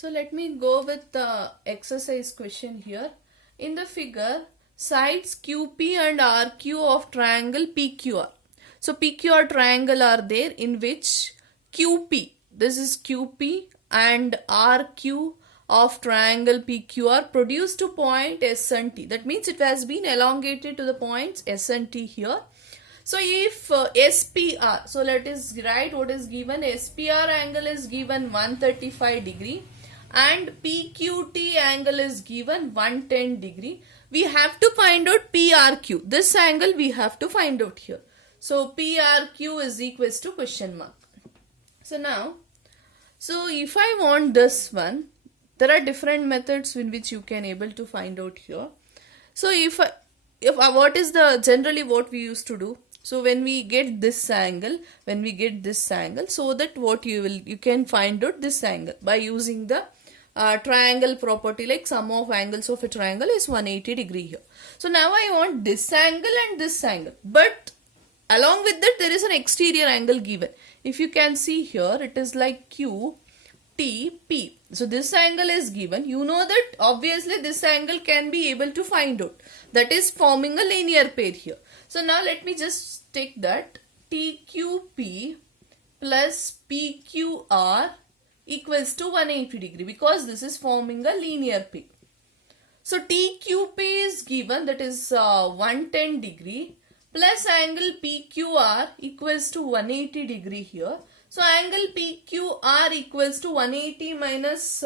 So let me go with the exercise question here. In the figure, sides QP and RQ of triangle PQR. So PQR triangle are there in which QP, this is QP, and RQ of triangle PQR produced to point S and T. That means it has been elongated to the points S and T here. So if SPR, so let us write what is given. SPR angle is given 135 degree and PQT angle is given 110 degree. We have to find out PRQ. This angle we have to find out here. So PRQ is equals to question mark. So now, so if I want this one, there are different methods in which you can able to find out here. So if what is the generally what we used to do? So when we get this angle, so that what you can find out this angle by using the triangle property, like sum of angles of a triangle is 180 degree here. So now I want this angle and this angle, but along with that there is an exterior angle given. If you can see here, it is like Q, T, P. So this angle is given. You know that obviously this angle can be able to find out. That is forming a linear pair here. So now let me just take that TQP plus PQR equals to 180 degree because this is forming a linear pair. So TQP is given, that is 110 degree plus angle PQR equals to 180 degree here. So angle PQR equals to 180 minus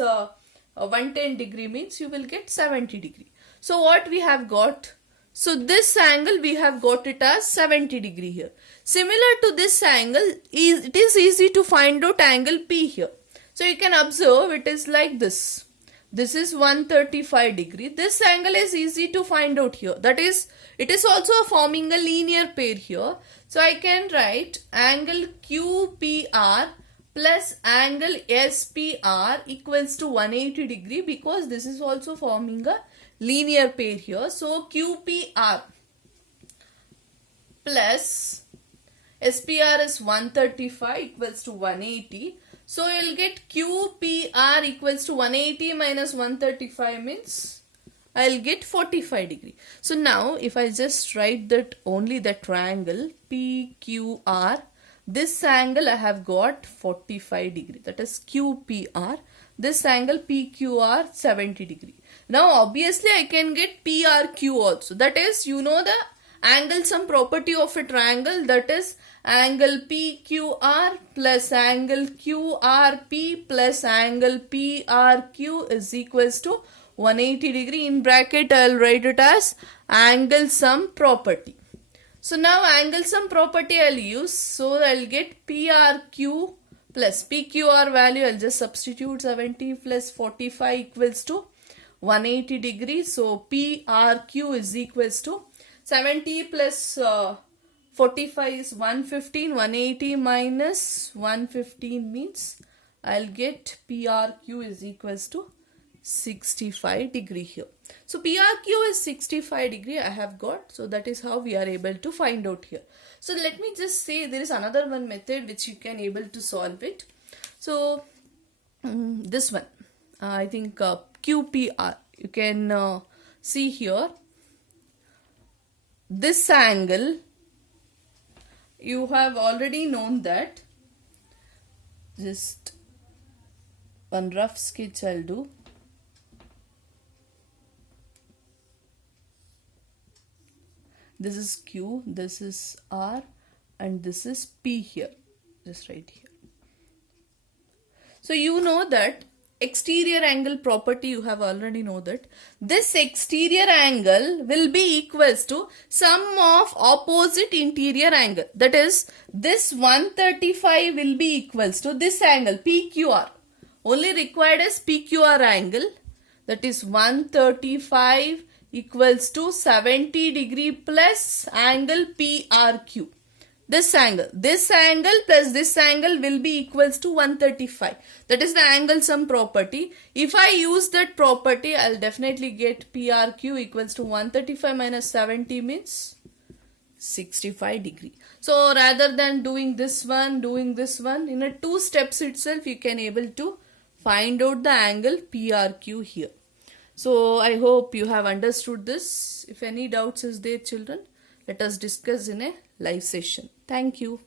110 degree means you will get 70 degree. So what we have got? So this angle we have got it as 70 degree here. Similar to this angle, it is easy to find out angle P here. So you can observe it is like this. This is 135 degree. This angle is easy to find out here. That is, it is also forming a linear pair here. So I can write angle QPR plus angle SPR equals to 180 degree because this is also forming a linear pair here. So QPR plus SPR is 135 equals to 180. So you will get QPR equals to 180 minus 135 means I will get 45 degree. So now if I just write that only the triangle PQR, this angle I have got 45 degree, that is QPR. This angle PQR 70 degree. Now obviously I can get PRQ also. That is, you know the angle sum property of a triangle, that is angle PQR plus angle QRP plus angle PRQ is equals to 180 degree. In bracket I will write it as angle sum property. So now angle sum property I will use. So I will get PRQ plus PQR value. I will just substitute 70 plus 45 equals to 180 degree. So PRQ is equals to 70 plus 45 is 115. 180 minus 115 means I'll get PRQ is equals to 65 degree here. So PRQ is 65 degree I have got. So that is how we are able to find out here. So let me just say there is another one method which you can able to solve it. So this one, I think QPR, you can see here. This angle, you have already known that. Just one rough sketch I'll do. This is Q, this is R, and this is P here. Just right here. So you know that exterior angle property, you have already know that this exterior angle will be equals to sum of opposite interior angle. That is, this 135 will be equals to this angle PQR. Only required is PQR angle, that is 135 equals to 70 degree plus angle PRQ. This angle plus this angle will be equals to 135. That is the angle sum property. If I use that property, I'll definitely get PRQ equals to 135 minus 70 means 65 degree. So rather than doing this one, in a 2 steps itself, you can able to find out the angle PRQ here. So I hope you have understood this. If any doubts is there, children, let us discuss in a live session. Thank you.